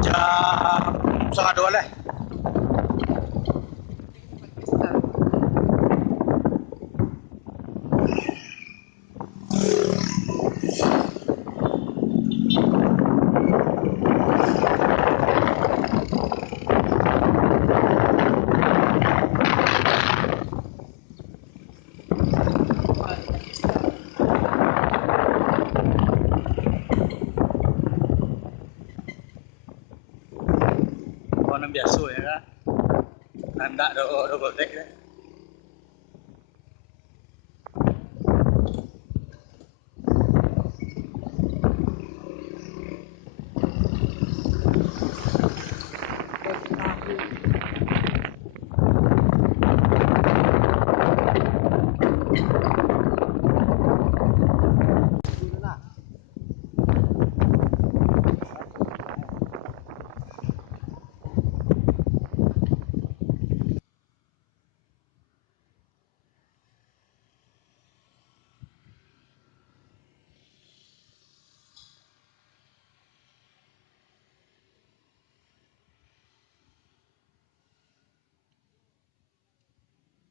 Jam setengah dua lah. Kawanan biasa ya kan, nanda double deck ya.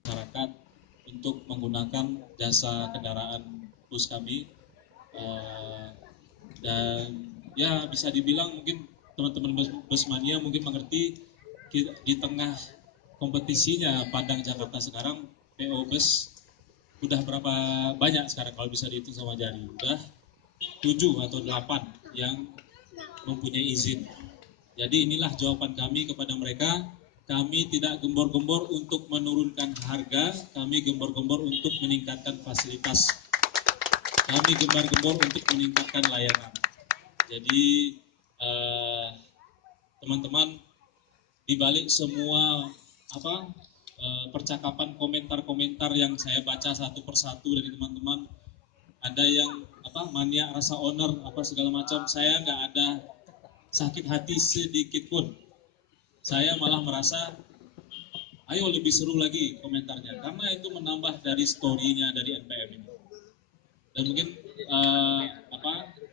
Masyarakat untuk menggunakan jasa kendaraan bus kami Dan ya bisa dibilang mungkin teman-teman Busmania mungkin mengerti di tengah kompetisinya Padang Jakarta sekarang, PO Bus udah berapa banyak sekarang kalau bisa dihitung sama jari, udah 7 atau 8 yang mempunyai izin. Jadi inilah jawaban kami kepada mereka. Kami tidak gembor-gembor untuk menurunkan harga, kami gembor-gembor untuk meningkatkan fasilitas. Kami gembar-gembor untuk meningkatkan layanan. Jadi teman-teman, di balik semua percakapan komentar-komentar yang saya baca satu persatu dari teman-teman, ada yang mania rasa owner segala macam, saya nggak ada sakit hati sedikit pun. Saya malah merasa ayo lebih seru lagi komentarnya, karena itu menambah dari story-nya dari NPM ini. Dan mungkin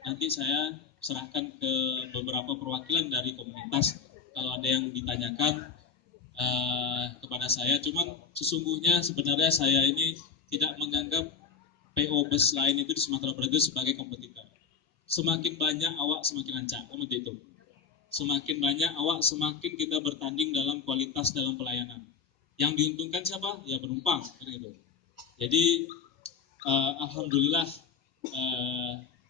nanti saya serahkan ke beberapa perwakilan dari komunitas kalau ada yang ditanyakan kepada saya. Cuman sesungguhnya sebenarnya saya ini tidak menganggap PO bus lain itu di Sumatera Barat itu sebagai kompetitor. Semakin banyak awak semakin lancak, seperti itu. Semakin banyak awak semakin kita bertanding dalam kualitas dalam pelayanan. Yang diuntungkan siapa? Ya penumpang, gitu. Jadi alhamdulillah,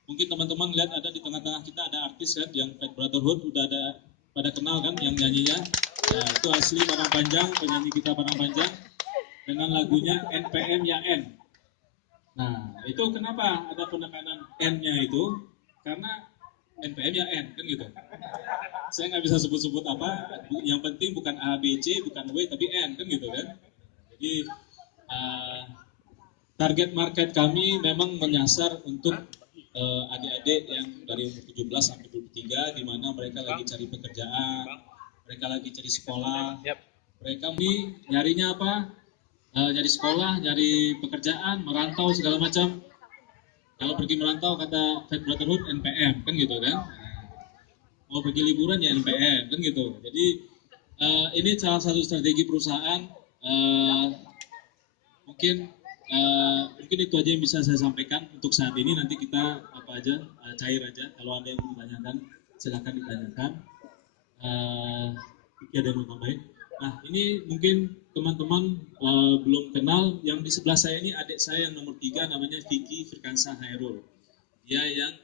mungkin teman-teman lihat ada di tengah-tengah kita ada artis kan yang Pet Brotherhood, udah ada pada kenal kan yang nyanyinya. Nah, itu asli Padang Panjang, penyanyi kita Padang Panjang dengan lagunya NPM ya N. Nah, itu kenapa ada penekanan N-nya itu? Karena NPM ya N, kan gitu. Saya nggak bisa sebut-sebut apa, yang penting bukan A, B, C, bukan W, tapi N, kan gitu kan. Jadi target market kami memang menyasar untuk adik-adik yang dari umur 17 sampai 23, di mana mereka lagi cari pekerjaan, mereka lagi cari sekolah. Mereka ini nyarinya apa? Nyari sekolah, nyari pekerjaan, merantau segala macam. Kalau pergi merantau kata Fed Brotherhood NPM, kan gitu kan. Mau pergi liburan ya NPM, kan gitu. Jadi ini salah satu strategi perusahaan. Mungkin itu aja yang bisa saya sampaikan untuk saat ini. Nanti kita cair aja. Kalau ada yang mau ditanyakan, silakan ditanyakan. Ada yang mau tambahin. Nah, ini mungkin teman-teman belum kenal. Yang di sebelah saya ini adik saya yang nomor 3, namanya Vicky Firkansa Hairul. Dia yang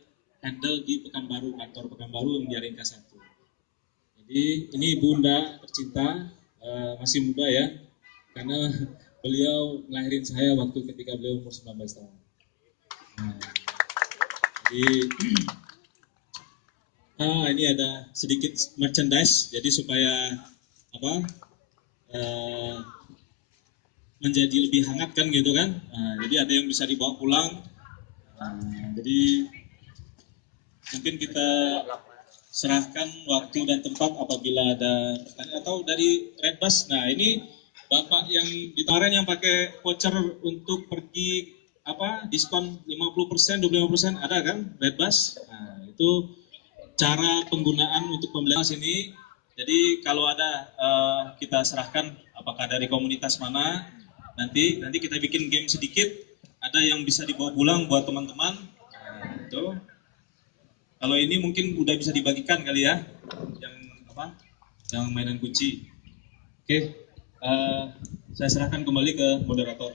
handle di Pekanbaru, kantor Pekanbaru yang di Ringka 1. Jadi ini bunda tercinta, masih muda ya, karena beliau melahirin saya waktu ketika beliau umur 19 tahun. Nah, jadi ini ada sedikit merchandise, jadi supaya menjadi lebih hangat kan gitu kan. Nah, jadi ada yang bisa dibawa pulang. Jadi mungkin kita serahkan waktu dan tempat apabila ada pertanyaan atau dari Redbus. Nah, ini Bapak yang di kemarin yang pakai voucher untuk pergi diskon 50%, 25% ada kan Redbus? Nah, itu cara penggunaan untuk pembelian sini. Jadi kalau ada kita serahkan apakah dari komunitas mana, nanti kita bikin game sedikit, ada yang bisa dibawa pulang buat teman-teman. Nah, itu. Kalau ini mungkin udah bisa dibagikan kali ya, yang mainan kunci. Oke, saya serahkan kembali ke moderator.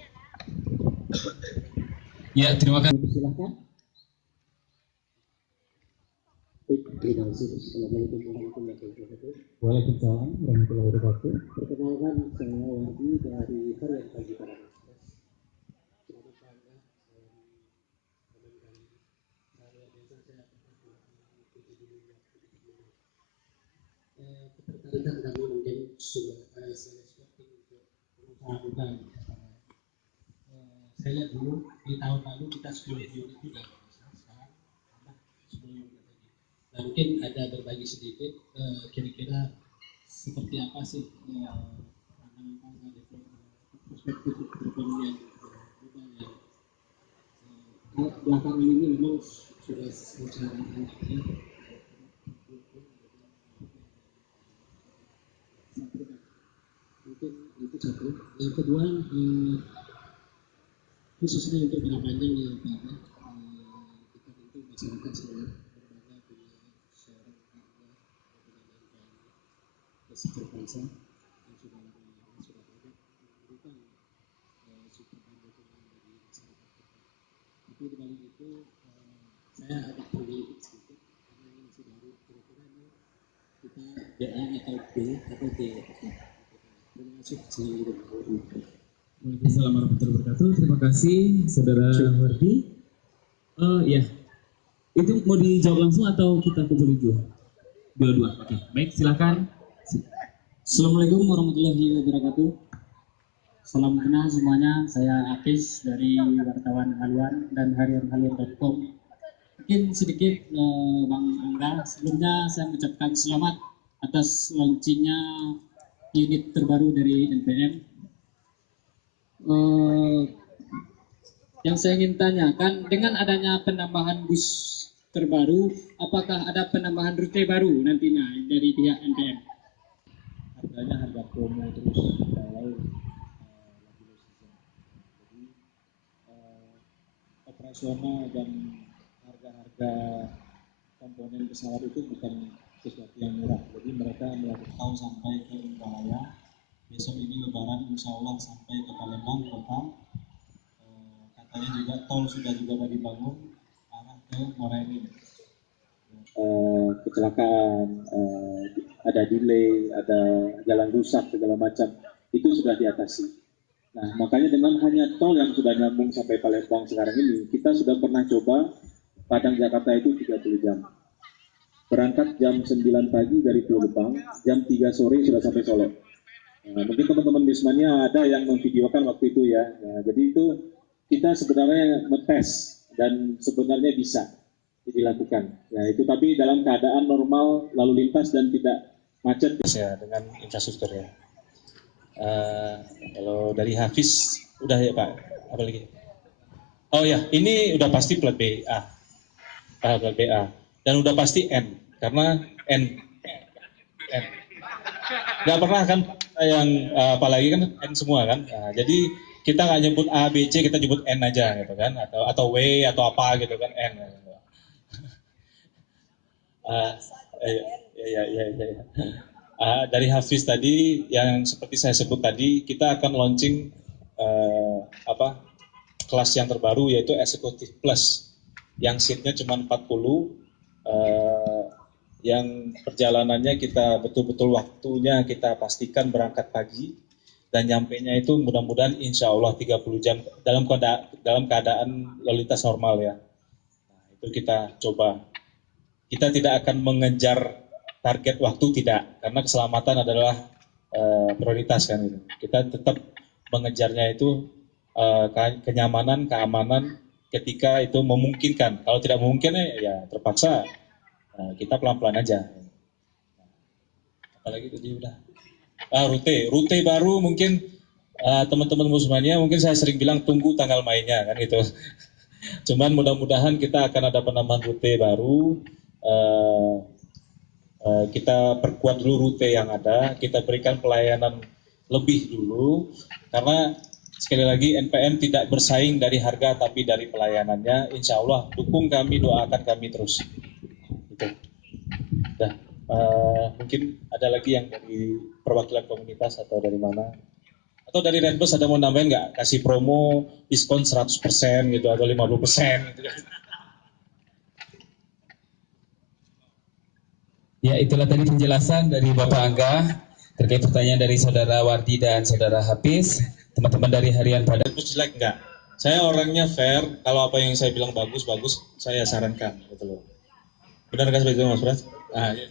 Ya, terima kasih. Silakan. Terima kasih. Assalamualaikum warahmatullahi wabarakatuh. Waalaikumsalam warahmatullahi wabarakatuh. Perkenalkan, saya Wadi dari Harian Pagi Padang Express. Selamat pagi. Ketertarikan kami mungkin sudah saya seperti untuk melakukan. Saya lihat dulu di tahun lalu kita 10 unit juga, sekarang tambah 10 unit lagi. Nah, mungkin ada berbagi sedikit kira-kira seperti apa sih perspektif perekonomian global yang belakangan ini memang sudah secara alami. Mungkin itu satu. Yang kedua, khususnya untuk Padang Panjang ya Pak, kita tentu masyarakat selalu seberbangsa yang sudah memberikan support dan dukungan dari masyarakat kita. Tapi di balik itu saya agak terlilit sedikit karena ini masih baru, kira-kira ini kita BA atau B atau D. Terima kasih. Assalamualaikum warahmatullahi wabarakatuh. Terima kasih Saudara Wardi. Ya, itu mau dijawab langsung atau kita kumpul dulu? Dua-dua. Oke, baik, silakan. Assalamualaikum warahmatullahi wabarakatuh. Salam kenal semuanya, saya Apis dari wartawan Haluan dan harianhaluan.com. Mungkin sedikit Bang Angga, sebelumnya saya mengucapkan selamat atas launchingnya unit terbaru dari NPM. Yang saya ingin tanyakan, dengan adanya penambahan bus terbaru, apakah ada penambahan rute baru nantinya dari pihak NPM? Harganya harga promo terus kalau lagi low season. Jadi operasional dan harga-harga komponen pesawat itu bukan sesuatu yang murah. Jadi mereka melakukan Sampai ke Indralaya, besok ini Lebaran insya Allah sampai ke Palembang kota. Katanya juga tol sudah juga dibangun arah ke Muara Enim. Kecelakaan, ada delay, ada jalan rusak segala macam, itu sudah diatasi. Nah, makanya dengan hanya tol yang sudah nyambung sampai Palembang sekarang ini, kita sudah pernah coba Padang Jakarta itu 30 jam. Berangkat jam 9 pagi dari Pulau Gebang, jam 3 sore sudah sampai Solo. Nah, mungkin teman-teman Wismania ada yang memvideokan waktu itu ya. Nah, jadi itu kita sebenarnya ngetes dan sebenarnya bisa dilakukan. Ya itu tapi dalam keadaan normal lalu lintas dan tidak macet ya dengan infrastrukturnya. Kalau dari Hafiz udah ya Pak, apa lagi? Oh ya, ini udah pasti plat BA, plat BA dan udah pasti N karena N. Nggak pernah kan yang apalagi kan N semua kan. Nah, jadi kita nggak nyebut A, B, C, kita nyebut N aja gitu kan, atau W atau apa gitu kan N. Dari Hafiz tadi yang seperti saya sebut tadi, kita akan launching kelas yang terbaru yaitu Executive Plus yang seatnya cuma 40, yang perjalanannya kita betul-betul waktunya kita pastikan berangkat pagi dan nyampainya itu mudah-mudahan insya Allah 30 jam dalam keadaan lalu lintas normal ya. Nah, itu kita coba. Kita tidak akan mengejar target waktu, tidak, karena keselamatan adalah prioritas kan itu. Kita tetap mengejarnya itu kenyamanan, keamanan ketika itu memungkinkan. Kalau tidak memungkinkan ya terpaksa kita pelan-pelan aja. Apalagi tadi udah. Rute baru mungkin teman-teman Musmania mungkin saya sering bilang tunggu tanggal mainnya kan gitu. Cuman mudah-mudahan kita akan ada penambahan rute baru. Kita perkuat dulu rute yang ada, kita berikan pelayanan lebih dulu, karena sekali lagi NPM tidak bersaing dari harga tapi dari pelayanannya. Insya Allah dukung kami, doakan kami terus. Gitu. Nah, mungkin ada lagi yang dari perwakilan komunitas atau dari mana? Atau dari Redbus ada mau nambahin nggak? Kasih promo diskon 100% gitu atau 50% gitu. Ya, itulah tadi penjelasan dari Bapak Angga terkait pertanyaan dari Saudara Wardi dan Saudara Hafiz. Teman-teman dari Harian Padang. Redbus jelek nggak? Saya orangnya fair, kalau apa yang saya bilang bagus, saya sarankan. Gitu loh. Benar nggak seperti itu Mas Pras? Ya.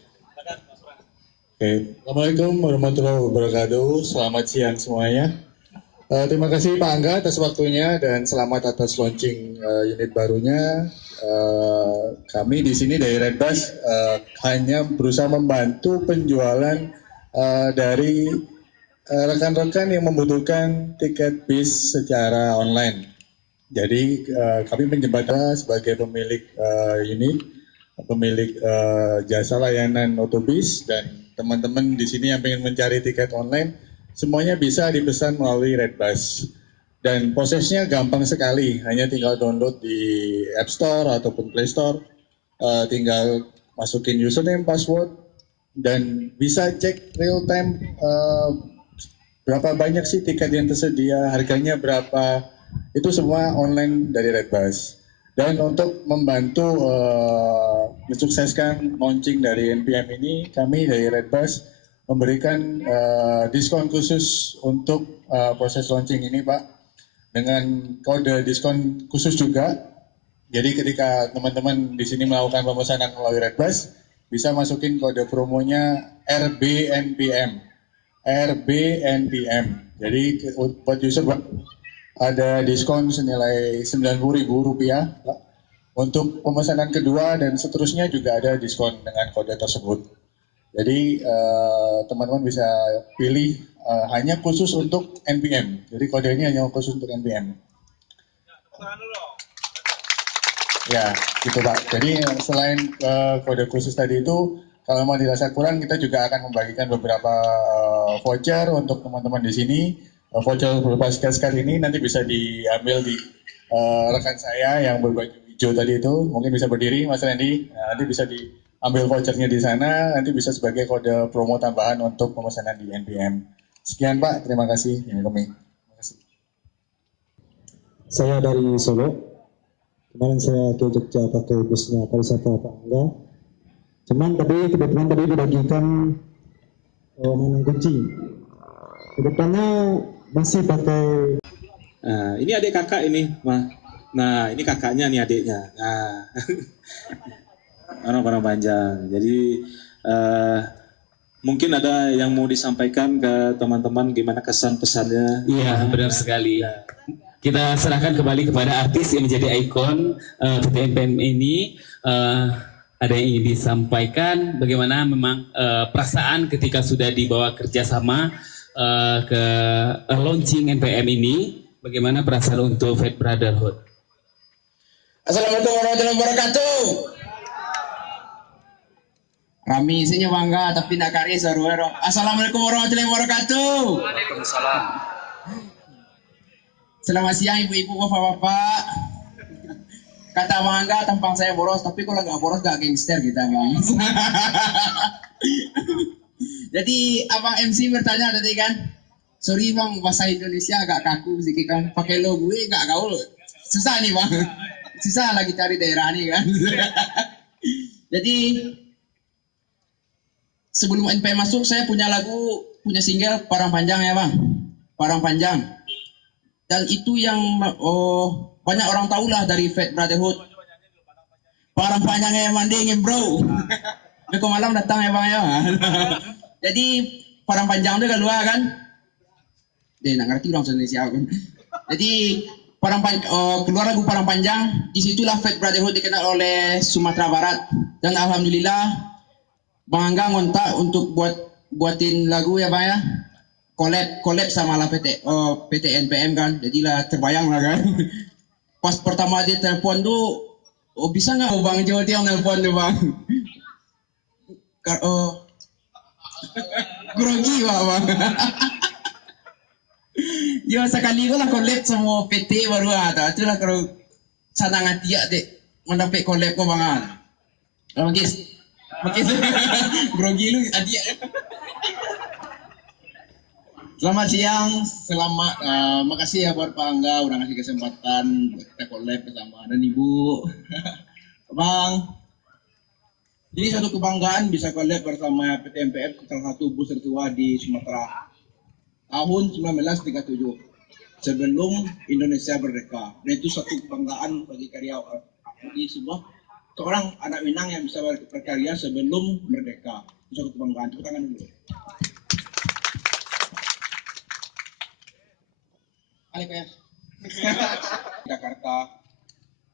Oke. Assalamualaikum warahmatullahi wabarakatuh. Selamat siang semuanya. Terima kasih Pak Angga atas waktunya dan selamat atas launching unit barunya. Kami di sini dari Redbus hanya berusaha membantu penjualan dari rekan-rekan yang membutuhkan tiket bis secara online. Jadi kami menjembatkan sebagai pemilik unit, pemilik jasa layanan otobus dan teman-teman di sini yang ingin mencari tiket online, semuanya bisa dipesan melalui Redbus. Dan prosesnya gampang sekali, hanya tinggal download di App Store ataupun Play Store, tinggal masukin username, password, dan bisa cek real time berapa banyak sih tiket yang tersedia, harganya berapa, itu semua online dari Redbus. Dan untuk membantu mensukseskan launching dari NPM ini, kami dari Redbus memberikan diskon khusus untuk proses launching ini, Pak, dengan kode diskon khusus juga. Jadi ketika teman-teman di sini melakukan pemesanan melalui Redbus, bisa masukin kode promonya RBNPM. RBNPM. Jadi buat user ada diskon senilai Rp90.000. Untuk pemesanan kedua dan seterusnya juga ada diskon dengan kode tersebut. Jadi teman-teman bisa pilih hanya khusus untuk NPM. Jadi kode ini hanya khusus untuk NPM. Ya, gitu Pak. Jadi selain kode khusus tadi itu, kalau mau dirasa kurang, kita juga akan membagikan beberapa voucher untuk teman-teman di sini. Voucher berupa card ini nanti bisa diambil di rekan saya yang berbaju hijau tadi itu. Mungkin bisa berdiri, Mas Randy. Nah, nanti bisa diambil vouchernya di sana. Nanti bisa sebagai kode promo tambahan untuk pemesanan di NPM. Sekian Pak, terima kasih. Terima kasih. Saya dari Solo. Kemarin saya ke Jogja pakai busnya pariwisata Pak Angga. Cuman kebetulan tadi dibagikan mainan kunci. Kedepannya masih pakai. Nah, ini adik kakak ini, mah. Nah, ini kakaknya nih adiknya. Nah, orang panjang. Jadi mungkin ada yang mau disampaikan ke teman-teman gimana kesan pesannya? Iya, benar sekali. Kita serahkan kembali kepada artis yang menjadi ikon PT NPM ini. Ada yang ingin disampaikan bagaimana memang perasaan ketika sudah dibawa kerjasama ke launching NPM ini, bagaimana perasaan untuk Faith Brotherhood? Assalamualaikum warahmatullahi wabarakatuh. Rami isinya bangga tapi nak kari saruero. Assalamualaikum warahmatullahi wabarakatuh. Waalaikumsalam. Selamat siang ibu-ibu, bapak-bapak. Kata Bang Angga, tampang saya boros, tapi kalau nggak boros nggak gangster kita Bang. Jadi abang MC bertanya tadi kan, sorry Bang, bahasa Indonesia agak kaku sedikit kan, pakai lo gue nggak gaul, susah nih Bang, susah lagi cari daerah nih kan. Jadi sebelum NPM masuk, saya punya single Parang Panjang ya Bang, Parang Panjang. Dan itu yang banyak orang tahu lah dari Faith Brotherhood. Parang panjangnya mandingin bro. Besok malam datang ya Bang ya. Jadi Parang Panjang itu keluar kan. Dia nak ngerti orang Indonesia kan. Jadi keluar lagu Parang Panjang. Disitulah Faith Brotherhood dikenal oleh Sumatera Barat. Dan alhamdulillah Bang Angga ngontak untuk buatin lagu ya Bang ya. Collab sama lah PT NPM kan, jadilah terbayang lah kan. Pas pertama dia telepon tuh, bisa nggak Bang Jawa yang telepon tuh Bang? Grogi Bang. Ya sekali lah collab sama PT baru ada, itulah kalau sana ngatiak dek mendapat collab kok Bang. Makin grogi lu adik. Selamat siang, makasih ya buat Pak Angga udah ngasih kesempatan buat kita collab bersama dan Ibu. Bang, jadi suatu kebanggaan bisa collab bersama PT NPM, salah satu bus tertua di Sumatera tahun 1937 sebelum Indonesia merdeka. Dan itu suatu kebanggaan bagi karyawan, bagi seorang anak Minang yang bisa berkarya sebelum merdeka. Itu suatu kebanggaan. Tepuk tangan dulu. Jakarta,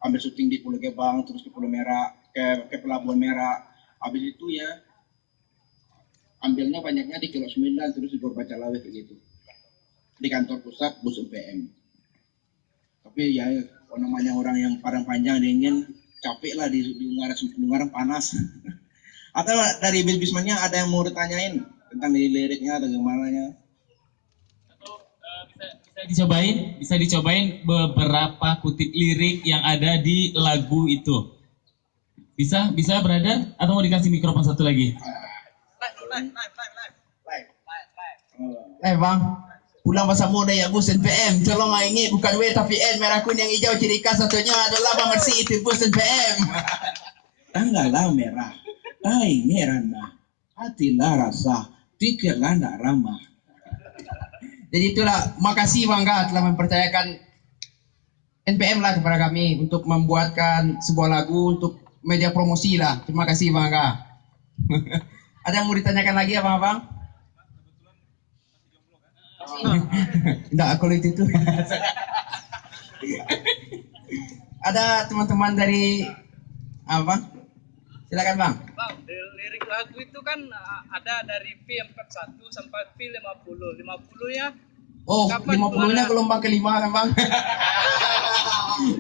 ambil syuting di Pulau Gebang, terus ke Pulau Merah, ke Pelabuhan Merah. Habis itu ya, ambilnya banyaknya di Kilo 9, terus di Gorbacalawe kayak gitu. Di kantor pusat bus UPM. Tapi ya, namanya orang yang Parang Panjang dingin, capek lah di Ungaran panas. Atau dari bis-bismannya ada yang mau ditanyain tentang liriknya atau gimana? Bisa dicobain beberapa kutip lirik yang ada di lagu itu. Bisa brother? Atau mau dikasih mikrofon satu lagi? Bang. Pulang bahasa muda ya bus NPM. Tolong ingat bukan W tapi N. Merah kuning hijau ciri khas satunya adalah Bang Mersi itu bus NPM. Tanggallah merah. Tai merana. Hatilah rasa. Pikirlah nak ramah. Jadi itulah. Makasih Bangga telah mempercayakan NPM lah kepada kami untuk membuatkan sebuah lagu untuk media promosi lah. Terima kasih Bangga. Ada yang mau ditanyakan lagi abang-abang? Enggak, kalau itu. Ada teman-teman dari apa? Silakan Bang. Bang, lirik lagu itu kan ada dari P41 sampai P50. 50-nya Oh, 50-nya gelombang kelima kan Bang?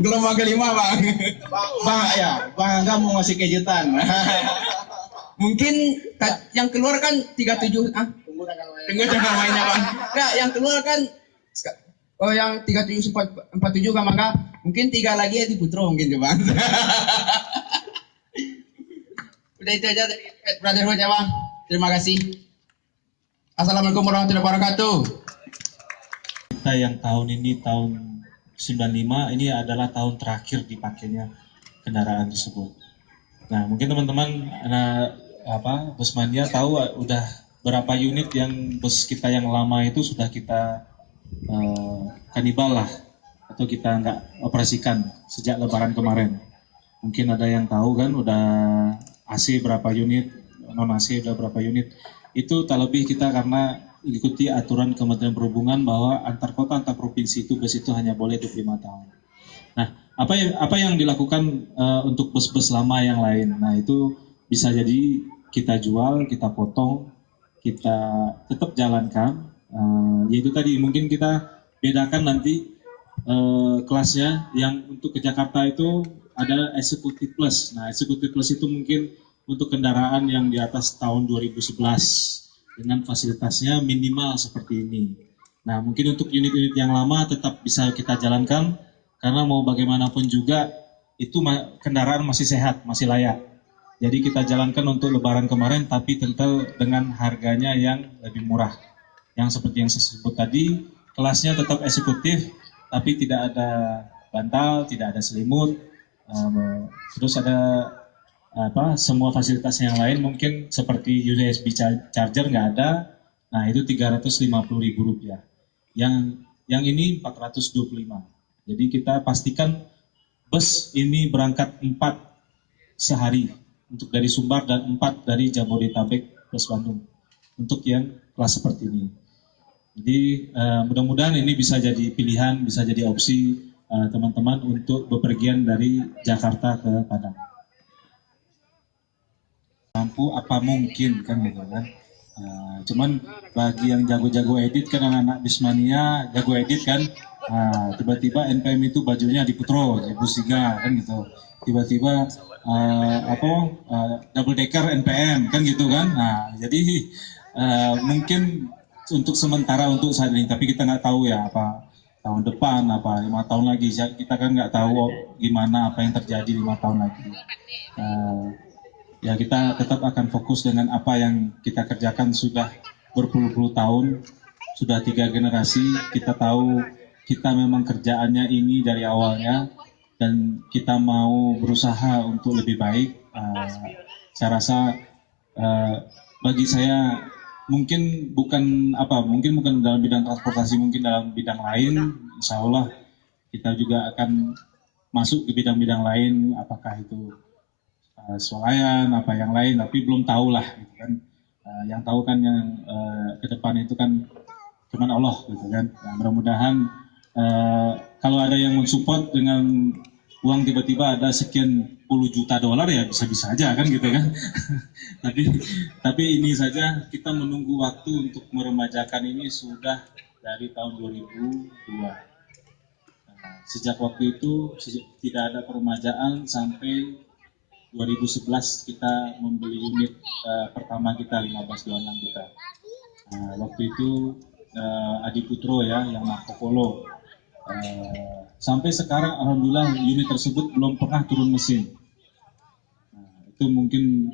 Gelombang kelima Bang. Bang, ya, Bang Angga mau ngasih kejutan. Mungkin yang keluar kan 37 Tunggu jangan mainnya Bang. Nah, yang keluar kan yang 37 47 kan Bang. Mungkin 3 lagi ya di Putro mungkin coba. Udah itu aja dari Brotherhood ya Bang. Terima kasih. Assalamualaikum warahmatullahi wabarakatuh. Kita yang tahun ini tahun 95 ini adalah tahun terakhir dipakainya kendaraan tersebut. Nah, mungkin teman-teman bus mania tahu udah berapa unit yang bus kita yang lama itu sudah kita kanibal lah atau kita nggak operasikan sejak Lebaran kemarin. Mungkin ada yang tahu kan udah AC berapa unit, non AC udah berapa unit. Itu tak lebih kita karena ikuti aturan Kementerian Perhubungan bahwa antar kota antar provinsi itu bus itu hanya boleh 25 tahun. Nah, apa yang dilakukan untuk bus-bus lama yang lain? Nah, itu bisa jadi kita jual, kita potong, kita tetap jalankan, yaitu tadi mungkin kita bedakan nanti kelasnya yang untuk ke Jakarta itu ada Executive Plus. Nah, Executive Plus itu mungkin untuk kendaraan yang di atas tahun 2011 dengan fasilitasnya minimal seperti ini. Nah, mungkin untuk unit-unit yang lama tetap bisa kita jalankan karena mau bagaimanapun juga itu kendaraan masih sehat, masih layak. Jadi kita jalankan untuk Lebaran kemarin, tapi tentu dengan harganya yang lebih murah. Yang seperti yang saya sebut tadi, kelasnya tetap eksekutif, tapi tidak ada bantal, tidak ada selimut, terus ada semua fasilitas yang lain mungkin seperti USB charger nggak ada. Nah itu Rp350.000. Yang ini 425. Jadi kita pastikan bus ini berangkat 4 sehari. Untuk dari Sumbar dan 4 dari Jabodetabek plus Bandung untuk yang kelas seperti ini. Jadi mudah-mudahan ini bisa jadi pilihan, bisa jadi opsi teman-teman untuk bepergian dari Jakarta ke Padang. Mampu apa mungkin kan gitu kan. Cuman bagi yang jago-jago edit kan anak-anak Bismania jago edit kan. Tiba-tiba NPM itu bajunya di Putro, di bus 3 kan gitu. Tiba-tiba double decker NPM kan gitu kan. Nah, jadi mungkin untuk sementara untuk saat ini, tapi kita nggak tahu ya apa tahun depan, apa 5 tahun lagi, kita kan nggak tahu gimana apa yang terjadi 5 tahun lagi. Ya kita tetap akan fokus dengan apa yang kita kerjakan sudah berpuluh-puluh tahun, sudah 3 generasi. Kita tahu kita memang kerjaannya ini dari awalnya dan kita mau berusaha untuk lebih baik. Saya rasa bagi saya mungkin bukan dalam bidang transportasi, mungkin dalam bidang lain, insya Allah kita juga akan masuk ke bidang-bidang lain, apakah itu swalayan, apa yang lain, tapi belum tahu lah gitu kan. Yang tahu kan yang ke depan itu kan cuman Allah gitu kan. Nah, mudah-mudahan kalau ada yang mensupport dengan uang tiba-tiba ada sekian puluh juta dolar ya bisa-bisa aja kan gitu kan. tapi ini saja kita menunggu waktu untuk meremajakan ini sudah dari tahun 2002. Sejak waktu itu tidak ada peremajaan sampai 2011 kita membeli unit pertama kita 1526 juta. Waktu itu Adi Putro ya yang Marco Polo. Sampai sekarang alhamdulillah unit tersebut belum pernah turun mesin. Itu mungkin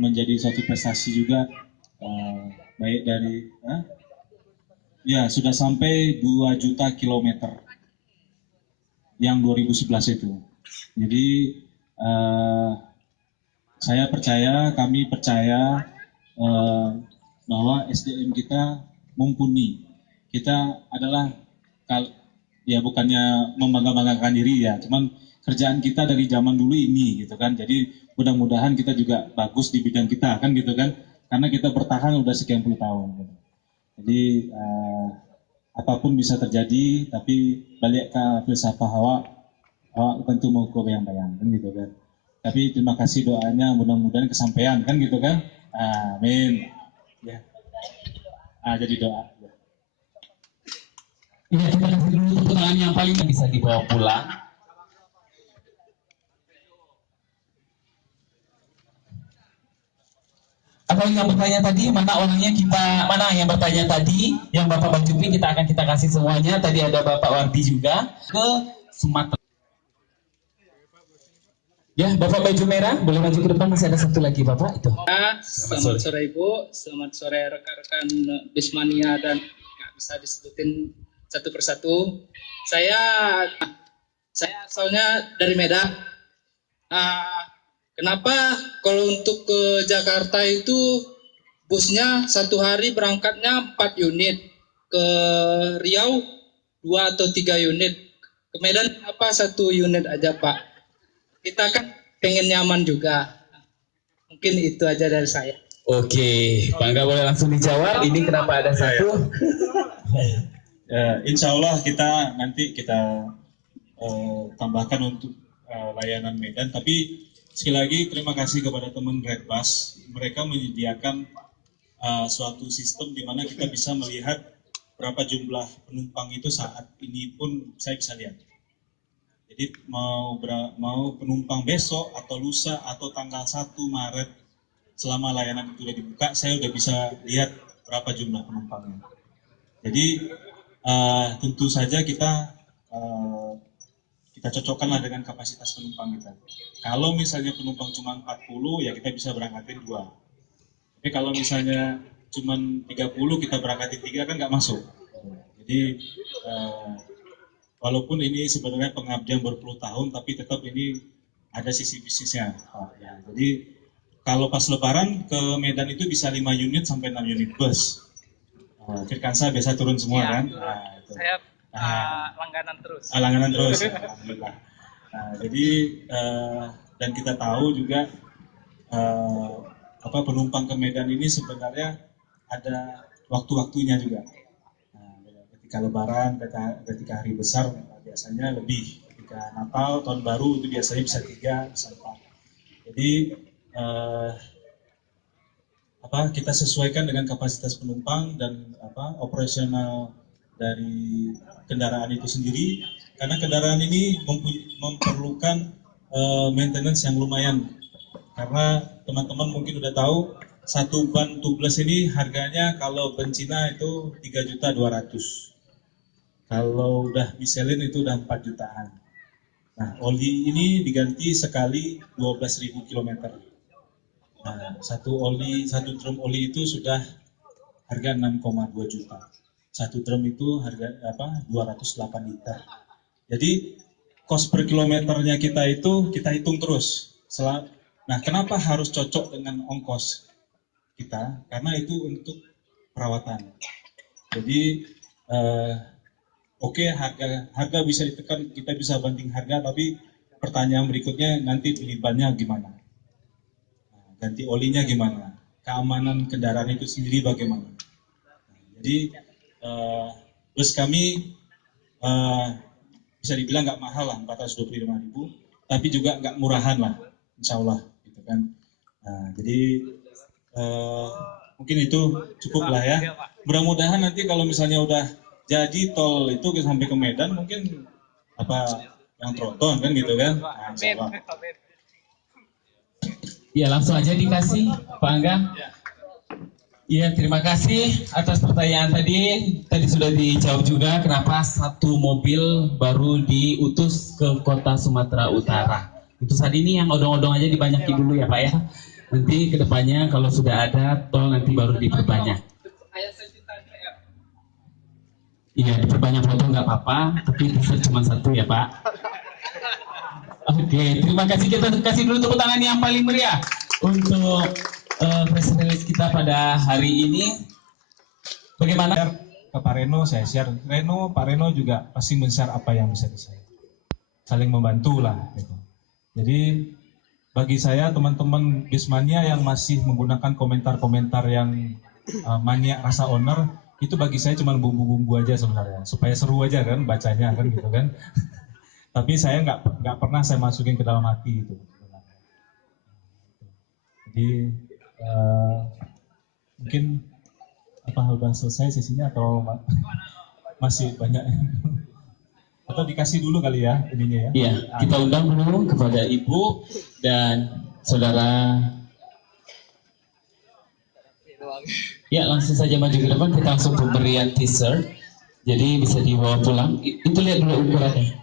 menjadi suatu prestasi juga baik dari ya sudah sampai 2 juta kilometer yang 2011 itu. Jadi kami percaya bahwa SDM kita mumpuni. Kita adalah ya bukannya membangga-banggakan diri ya, cuman kerjaan kita dari zaman dulu ini gitu kan. Jadi mudah-mudahan kita juga bagus di bidang kita kan gitu kan, karena kita bertahan udah sekian puluh tahun gitu. Jadi apapun bisa terjadi, tapi balik ke filsafah awak tentu mau bayang-bayang kan gitu kan. Tapi terima kasih doanya, mudah-mudahan kesampaian kan gitu kan. Amin. Ya. Jadi doa. Ya, terima kasih dulu tepuk tangan yang paling bisa dibawa pulang. Atau yang bertanya tadi, mana orangnya mana yang bertanya tadi, yang Bapak Bacupi kita kasih semuanya. Tadi ada Bapak Wardi juga ke Sumatera. Ya, Bapak baju merah, boleh maju ke depan, masih ada satu lagi Bapak itu. Selamat sore Ibu, selamat sore rekan-rekan Bismania dan nggak bisa disebutin satu persatu. Saya asalnya dari Medan. Kenapa kalau untuk ke Jakarta itu busnya satu hari berangkatnya 4 unit, ke Riau 2 atau 3 unit, ke Medan apa 1 unit aja Pak. Kita kan pengen nyaman juga. Mungkin itu aja dari saya. Oke, Pak Angga boleh langsung dijawab. Ini kenapa ada satu? Insya Allah nanti kita tambahkan untuk layanan Medan. Tapi sekali lagi terima kasih kepada teman Redbus. Mereka menyediakan suatu sistem di mana kita bisa melihat berapa jumlah penumpang itu saat ini pun saya bisa lihat. Jadi mau penumpang besok atau lusa atau tanggal 1 Maret selama layanan itu sudah dibuka, saya sudah bisa lihat berapa jumlah penumpangnya. Jadi tentu saja kita cocokkanlah dengan kapasitas penumpang kita. Kalau misalnya penumpang cuma 40, ya kita bisa berangkatin 2. Tapi kalau misalnya cuma 30, kita berangkatin 3 kan nggak masuk. Jadi walaupun ini sebenarnya pengabdian berpuluh tahun, tapi tetap ini ada sisi bisnisnya. Ya, jadi kalau pas Lebaran ke Medan itu bisa 5 unit sampai 6 unit bus. Firkansa biasa turun semua kan? Itu. Saya langganan terus. Langganan terus, alhamdulillah. Jadi dan kita tahu juga penumpang ke Medan ini sebenarnya ada waktu-waktunya juga. Ketika Lebaran, ketika hari besar biasanya lebih. Ketika Natal, Tahun Baru itu biasanya bisa 3, bisa 4. Jadi kita sesuaikan dengan kapasitas penumpang dan operasional dari kendaraan itu sendiri, karena kendaraan ini memerlukan maintenance yang lumayan. Karena teman-teman mungkin udah tahu, satu ban tubeless ini harganya kalau bencina itu 3.200.000. Kalau udah Michelin itu udah 4 jutaan. Nah, oli ini diganti sekali 12.000 km. Nah, satu drum oli itu sudah harga 6,2 juta. Satu drum itu harga 208 liter. Jadi cost per kilometernya kita hitung terus. Nah, kenapa harus cocok dengan ongkos kita? Karena itu untuk perawatan. Jadi harga bisa ditekan, kita bisa banting harga, tapi pertanyaan berikutnya nanti beli bannya gimana? Ganti olinya gimana? Keamanan kendaraan itu sendiri bagaimana? Jadi bus kami bisa dibilang nggak mahal lah, 425.000, tapi juga nggak murahan lah, insya Allah, gitu kan. Jadi mungkin itu cukup lah ya. Mudah-mudahan nanti kalau misalnya udah jadi tol itu sampai ke Medan, mungkin yang tronton kan gitu kan. Insya Allah. Ya, langsung aja dikasih Pak Angga. Iya, terima kasih atas pertanyaan tadi. Tadi sudah dijawab juga kenapa satu mobil baru diutus ke kota Sumatera Utara. Itu saat ini yang odong-odong aja dibanyakin dulu ya Pak ya. Nanti kedepannya kalau sudah ada tol nanti baru diperbanyak. Iya, diperbanyak foto nggak apa-apa, tapi bisa cuma satu ya Pak. Oke, terima kasih. Kita kasih dulu tepuk tangan yang paling meriah untuk press release kita pada hari ini. Bagaimana? Ke Pak Reno saya share, Pak Reno juga pasti men-share apa yang bisa di-share. Saling membantu lah gitu. Jadi bagi saya teman-teman Bismania yang masih menggunakan komentar-komentar yang mania rasa owner, itu bagi saya cuma bumbu-bumbu aja sebenarnya, supaya seru aja kan bacanya kan gitu kan. Tapi saya nggak pernah saya masukin ke dalam hati itu. Jadi mungkin apa udah selesai sesinya atau masih banyak? Atau dikasih dulu kali ya ininya ya? Iya, kita undang dulu kepada Ibu dan Saudara. Ya, langsung saja maju ke depan, kita langsung pemberian teaser. Jadi bisa dibawa pulang. Itu lihat dulu ukurannya.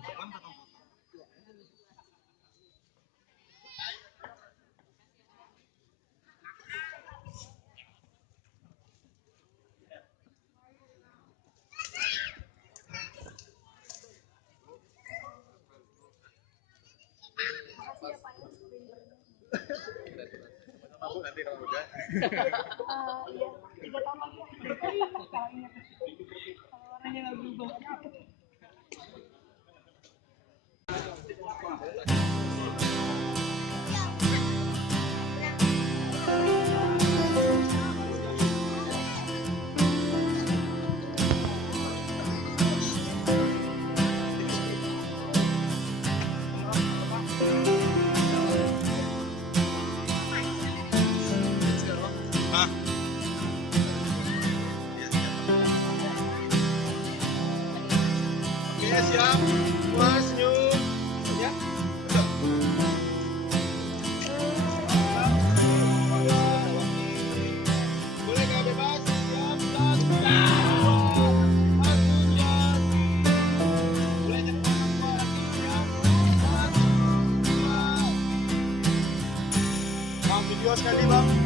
Nanti kalau udah. Iya, 3 tahun lagi. Kalau ingat. Kalau warnanya nggak berubah. Siap, Mas, yuk. Ya. Boleh nggak bebas? Siap, start. Boleh cepat lagi. Bang, video sekali bang.